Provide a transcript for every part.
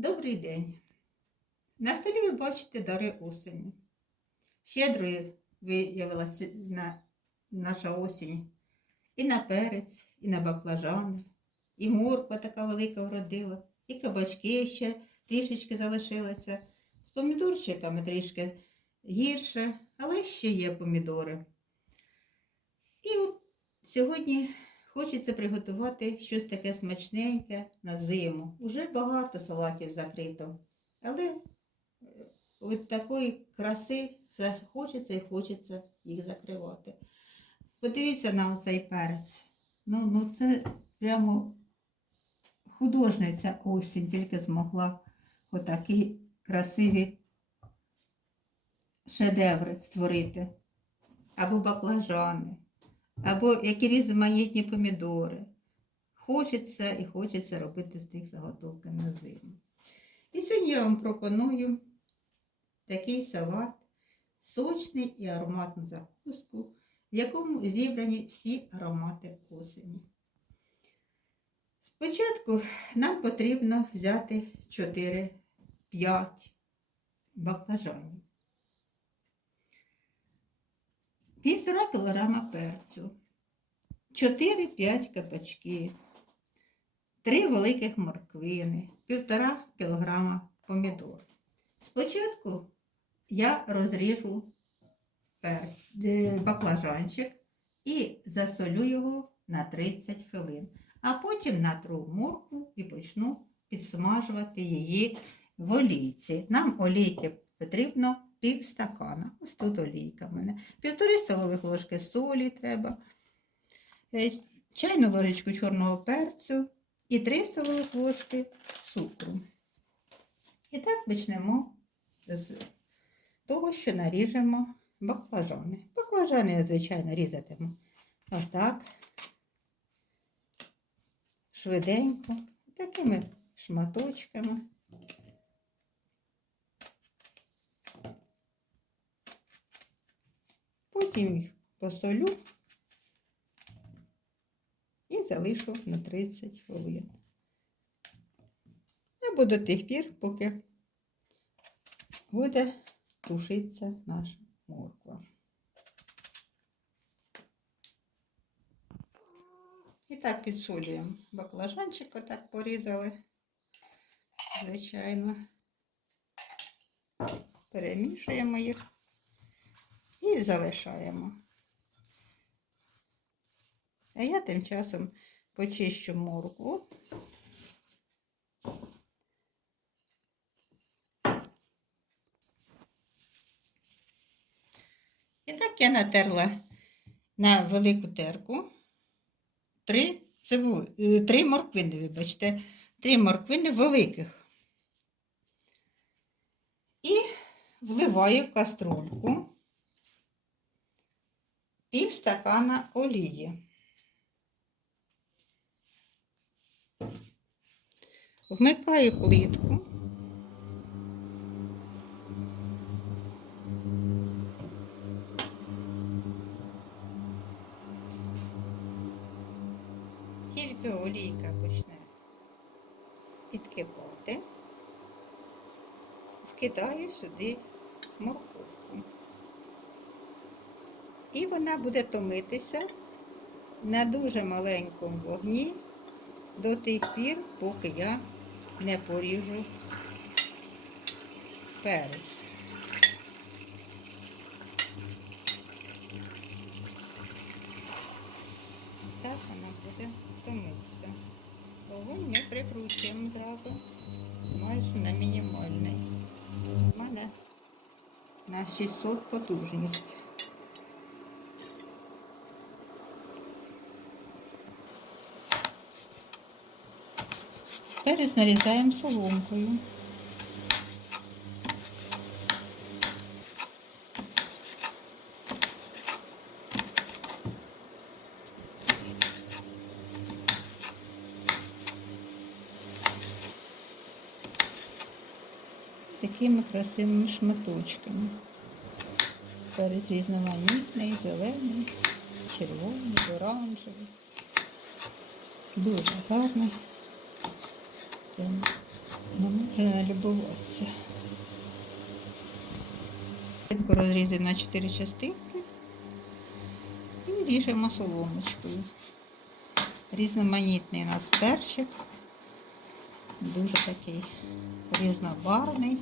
Добрий день. На столі ви бачите дари осені. Щедрою виявилася на, наша осінь. І на перець, і на баклажани, і морква така велика вродила, і кабачки ще трішечки залишилися. З помідорчиками трішки гірше, але ще є помідори. І от сьогодні Хочеться приготувати щось таке смачненьке на зиму. Уже багато салатів закрито. Але е, від такої краси хочеться і хочеться їх закривати. Подивіться на оцей перець. Ну, ну це прямо художниця осінь тільки змогла отакі красиві шедеври створити. Або баклажани або які різноманітні помідори. Хочеться і хочеться робити з тих заготовки на зиму. І сьогодні я вам пропоную такий салат, сочний і ароматну закуску, в якому зібрані всі аромати осені. Спочатку нам потрібно взяти 4-5 баклажанів. Півтора кілограма перцю, 4-5 кабачки, 3 великих морквини, півтора кілограма помідор. Спочатку я розріжу е, баклажанчик і засолю його на 30 хвилин, а потім натру моркву і почну підсмажувати її в олійці. Нам олійки потрібно пів стакана. Ось тут олійка в мене. Півтори столових ложки солі треба, е, чайну ложечку чорного перцю і 3 столових ложки цукру. І так почнемо з того, що наріжемо баклажани. Баклажани я, звичайно, різатиму отак, швиденько, такими шматочками. Потім їх посолю і залишу на 30 хвилин. Або до тих пір, поки буде тушитися наша морква. І так підсолюємо баклажанчик, отак порізали, звичайно. Перемішуємо їх і залишаємо. А я тим часом почищу моркву. І так я натерла на велику терку три, цибули, е, три морквини, вибачте, три морквини великих. І вливаю в каструльку пів стакана олії. Вмикаю плитку. Тільки олійка почне підкипати, вкидаю сюди морковку. І вона буде томитися на дуже маленькому вогні до тих пір, поки я не поріжу перець. Так вона буде томитися. Вогонь не прикручуємо зразу, майже на мінімальний. У мене на 600 потужність. Перець нарізаємо соломкою. Такими красивими шматочками. Перець різноманітний, зелений, червоний, оранжевий. Дуже гарний. Прям, ну, Можна любуватися. Швидко розрізуємо на 4 частинки і ріжемо соломочкою. Різноманітний у нас перчик. Дуже такий різнобарвний.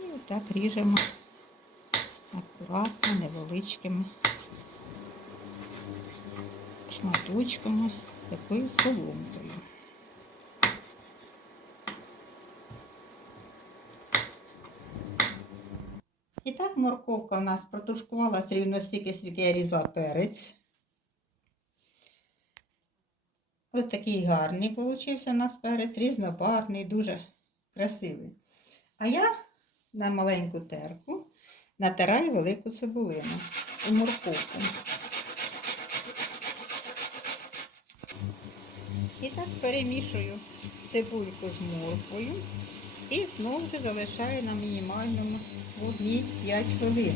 І отак ріжемо акуратно, невеличкими шматочками такою соломкою. І так морковка у нас протушкувалася рівно стільки, скільки я різала перець. Ось такий гарний получився у нас перець, різнобарний, дуже красивий. А я на маленьку терку натираю велику цибулину у морковку. І так перемішую цибульку з морквою і знову ж залишаю на мінімальному вогні 5 хвилин.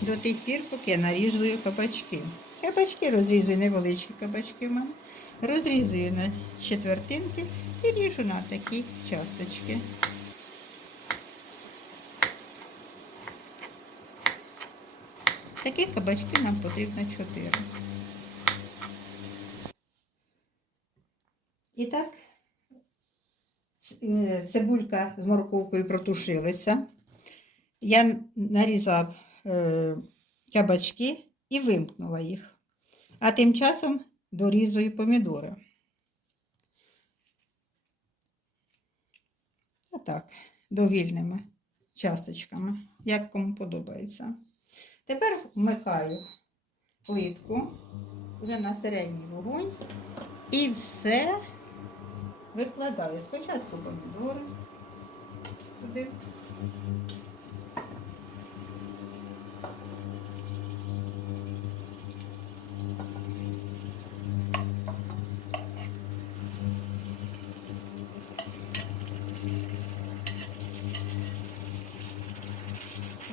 До тих пір, поки я наріжую кабачки. Кабачки розрізую невеличкі кабачки в мене. Розрізую на четвертинки і ріжу на такі часточки. Таких кабачків нам потрібно 4. І так, е, цибулька з морковкою протушилися. Я нарізала е, кабачки і вимкнула їх. А тим часом дорізую помідори. Отак, довільними часточками, як кому подобається. Тепер вмикаю плитку вже на середній вогонь і все викладаю. Спочатку помідори сюди.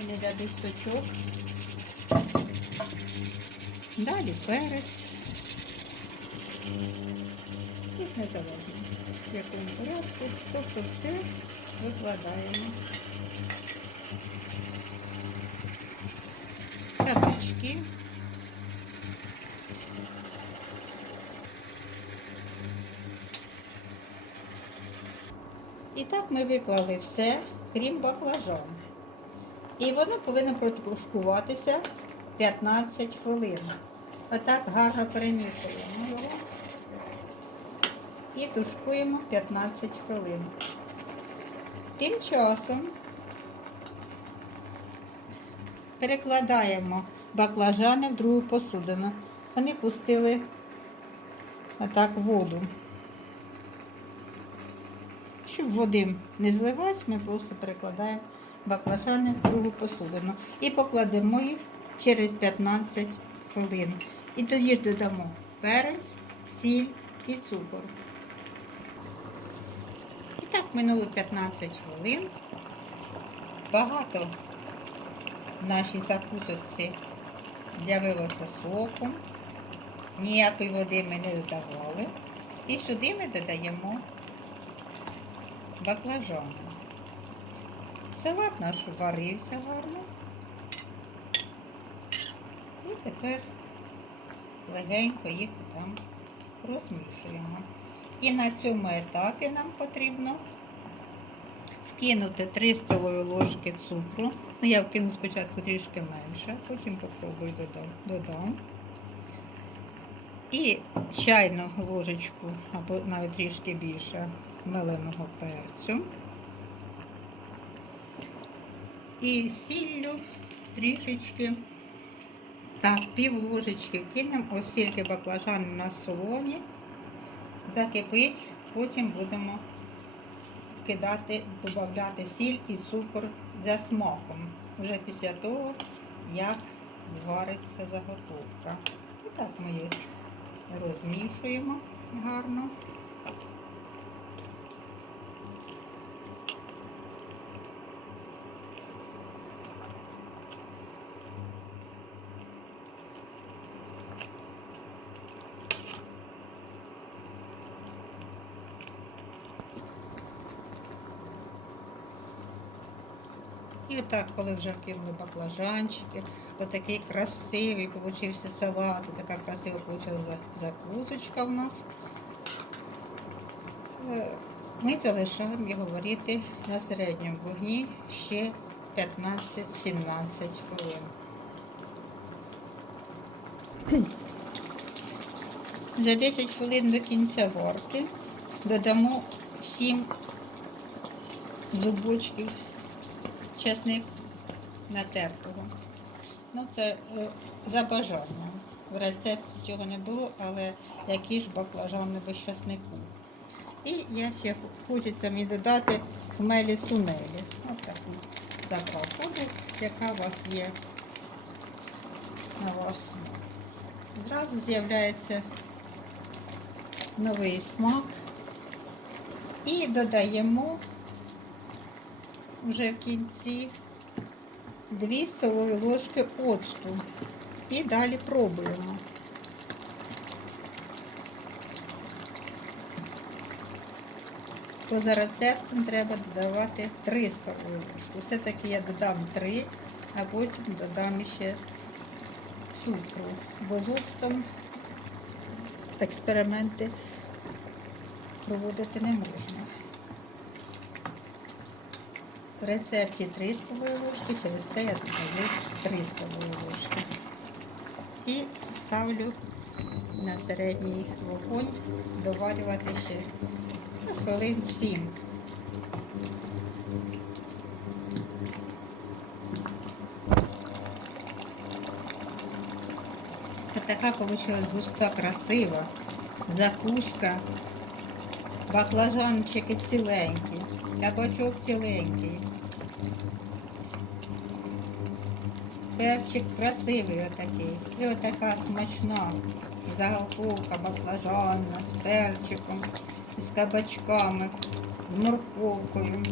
Невеликий сочок. Далі перець. Тут незалежно, в якому порядку. Тобто все викладаємо. Кабачки. І так ми виклали все, крім баклажан. І воно повинно протушкуватися 15 хвилин. Отак гарно перемішуємо і тушкуємо 15 хвилин. Тим часом перекладаємо баклажани в другу посудину. Вони пустили отак воду. Щоб води не зливати, ми просто перекладаємо баклажани в другу посудину і покладемо їх через 15 хвилин. І тоді ж додамо перець, сіль і цукор. Так минуло 15 хвилин. Багато в нашій закусочці з'явилося соку. Ніякої води ми не додавали. І сюди ми додаємо баклажани. Салат наш варився гарно. І тепер легенько їх там розмішуємо. І на цьому етапі нам потрібно вкинути 3 столові ложки цукру. Ну, я вкину спочатку трішки менше, потім попробую додам. І чайну ложечку, або навіть трішки більше меленого перцю. І сіллю трішечки. Так, пів ложечки вкинемо, ось стільки баклажан у нас солоні. Закипить, потім будемо кидати, додати сіль і цукор за смаком. Вже після того, як звариться заготовка. І так ми її розмішуємо гарно. І отак, коли вже кинули баклажанчики, отакий красивий получився салат, така красива за- закусочка в нас. Е, Ми залишаємо його варити на середньому вогні ще 15-17 хвилин. За 10 хвилин до кінця варки додамо 7 зубочків часник натертого. Ну, це е, за бажанням. В рецепті цього не було, але які ж баклажани без часнику. І я ще хочеться мені додати хмелі сунелі. Ось таку заправку, яка у вас є на смак. Зразу з'являється новий смак. І додаємо вже в кінці 2 столові ложки оцту. І далі пробуємо. То за рецептом треба додавати 3 столові ложки. Все-таки я додам 3, а потім додам ще цукру. Бо з оцтом експерименти проводити не можна. В рецепті 3 столові ложки, через те я додаю 3 столові ложки. І ставлю на середній вогонь доварювати ще ну, хвилин 7. Така вийшла густа, красива закуска. Баклажанчики ціленькі, кабачок ціленький. Перчик красивий отакий. І отака смачна заголовка баклажанна з перчиком, з кабачками, з морковкою.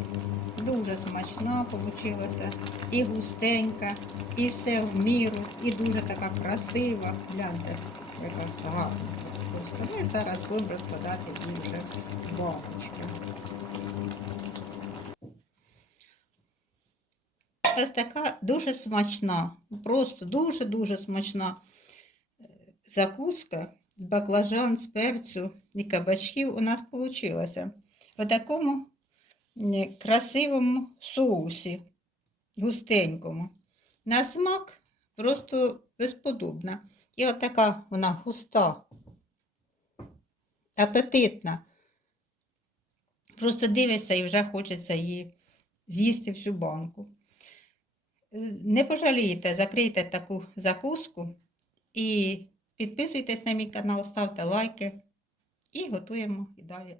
Дуже смачна вийшла. І густенька, і все в міру, і дуже така красива. Гляньте, яка гарна. Просто ми зараз будемо розкладати її вже в баночки. Ось така дуже смачна, просто дуже-дуже смачна е, закуска з баклажан, з перцю і кабачків у нас вийшла. В такому красивому соусі, густенькому. На смак просто безподобна. І от така вона густа, апетитна. Просто дивишся і вже хочеться її з'їсти всю банку. Не пожалієте, закрийте таку закуску і підписуйтесь на мій канал, ставте лайки і готуємо і далі.